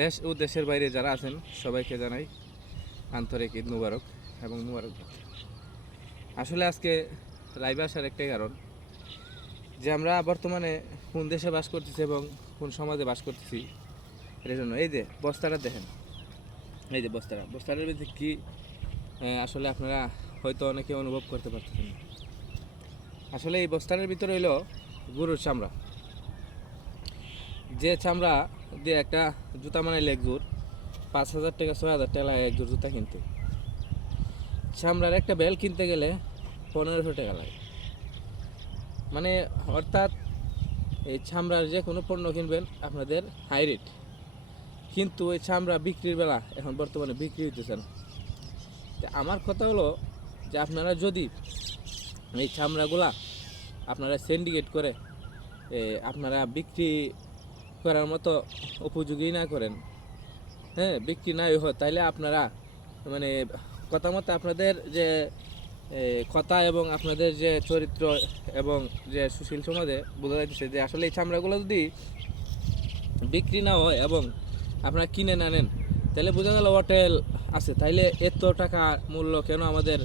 দেশ ও দেশের বাইরে যারা আছেন সবাইকে জানাই আন্তরিক ঈদ মুবারক এবং মুবারকবাদ। আসলে আজকে লাইভে আসার একটাই কারণ যে আমরা বর্তমানে কোন দেশে বাস করতেছি এবং কোন সমাজে বাস করতেছি এর জন্য। এই যে বস্তাটা দেখেন, এই যে বস্তাটার ভিতরে কি আসলে আপনারা হয়তো অনেকে অনুভব করতে পারতেছেন। আসলে এই বস্তাটার ভিতরে হইল গরুর চামড়া, যে চামড়া দিয়ে একটা জুতা বানাইলে একজোর 5,000 টাকা 6,000 টাকা লাগে একজোর জুতা কিনতে। চামড়ার একটা বেল কিনতে গেলে 1500 টাকা লাগে। মানে অর্থাৎ এই চামড়ার যে কোনো পণ্য কিনবেন আপনাদের হাই রেট, কিন্তু ওই চামড়া বিক্রির বেলা এখন বর্তমানে বিক্রি হইতেছে না। আমার কথা হলো যে আপনারা যদি এই চামড়াগুলা আপনারা সিন্ডিকেট করে আপনারা বিক্রি করার মতো উপযোগী না করেন, হ্যাঁ, বিক্রি নাই হয়, তাইলে আপনারা মানে কথা মতো আপনাদের যে কথা এবং আপনাদের যে চরিত্র এবং যে সুশীল সমাজে বোঝা যাইতেছে যে আসলে এই চামড়াগুলো যদি বিক্রি না হয় এবং আপনারা কিনে না নেন, তাহলে বোঝা গেল হোটেল আছে, তাইলে এত টাকা মূল্য কেন আমাদের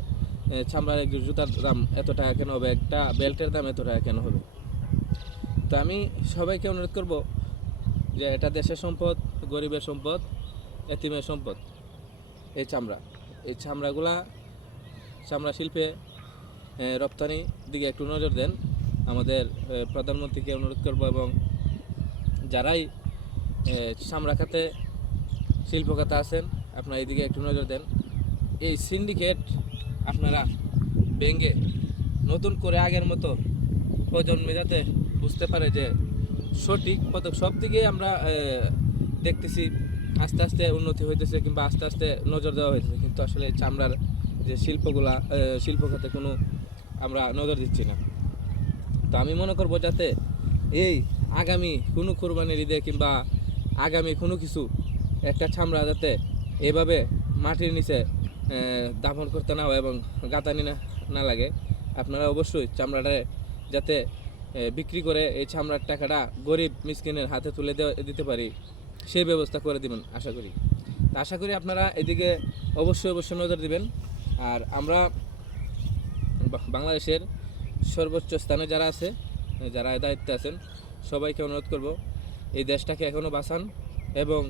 চামড়ার একজন জুতার দাম এত টাকা কেন হবে, একটা বেল্টের দাম এত টাকা কেন হবে? তো আমি সবাইকে অনুরোধ করব যে এটা দেশের সম্পদ, গরিবের সম্পদ, এতিমের সম্পদ। এই চামড়াগুলা চামড়া শিল্পে রপ্তানি দিকে একটু নজর দেন। আমাদের প্রধানমন্ত্রীকে অনুরোধ করব এবং যারাই চামড়া খাতে শিল্প খাতে আছেন আপনারা এইদিকে একটু নজর দেন। এই সিন্ডিকেট আপনারা ভেঙে নতুন করে আগের মতো প্রজন্মে যাতে বুঝতে পারে যে সঠিক পদক সব দিকেই আমরা দেখতেছি আস্তে আস্তে উন্নতি হইতেছে কিংবা আস্তে আস্তে নজর দেওয়া হইতেছে, কিন্তু আসলে চামড়ার যে শিল্প খাতে কোনো আমরা নজর দিচ্ছি না। তো আমি মনে করবো যাতে এই আগামী কোনো কোরবানির ঈদে কিংবা আগামী কোনো কিছু একটা চামড়া যাতে এভাবে মাটির নিচে দাফন করতে না হয় এবং গাঁথানি না লাগে, আপনারা অবশ্যই চামড়াটা যাতে বিক্রি করে এই চামড়ার টাকাটা গরিব মিসকিনের হাতে তুলে দিতে পারি সেই ব্যবস্থা করে দিবেন আশা করি আপনারা এদিকে অবশ্যই নজর দিবেন। আর আমরা বাংলাদেশের সর্বোচ্চ স্থানে যারা আছে, যারা দায়িত্বে আছেন, সবাইকে অনুরোধ করব এই দেশটাকে এখনও বাঁচান এবং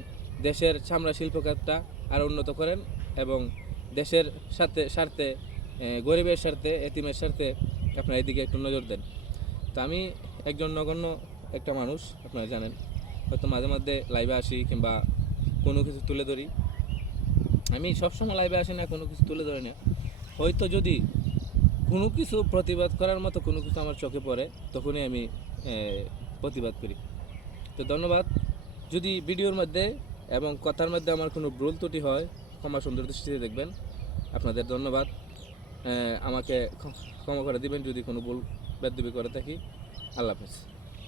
দেশের চামড়া শিল্প খাতটা আরও উন্নত করেন এবং দেশের স্বার্থে গরিবের স্বার্থে এতিমের স্বার্থে আপনারা এদিকে একটু নজর দেন। তো আমি একজন নগণ্য একটা মানুষ, আপনারা জানেন, হয়তো মাঝে মধ্যে লাইভে আসি কিংবা কোনো কিছু তুলে ধরি। আমি সবসময় লাইভে আসি না, কোনো কিছু তুলে ধরি না, হয়তো যদি কোনো কিছু প্রতিবাদ করার মতো কোনো কিছু আমার চোখে পড়ে তখনই আমি প্রতিবাদ করি। তো ধন্যবাদ। যদি ভিডিওর মধ্যে এবং কথার মধ্যে আমার কোনো ভুল ত্রুটি হয় ক্ষমা সুন্দর দৃষ্টিতে দেখবেন। আপনাদের ধন্যবাদ। আমাকে ক্ষমা করে দিবেন যদি কোনো ভুল বেদবি করে থাকি। আল্লাহ হাফেজ।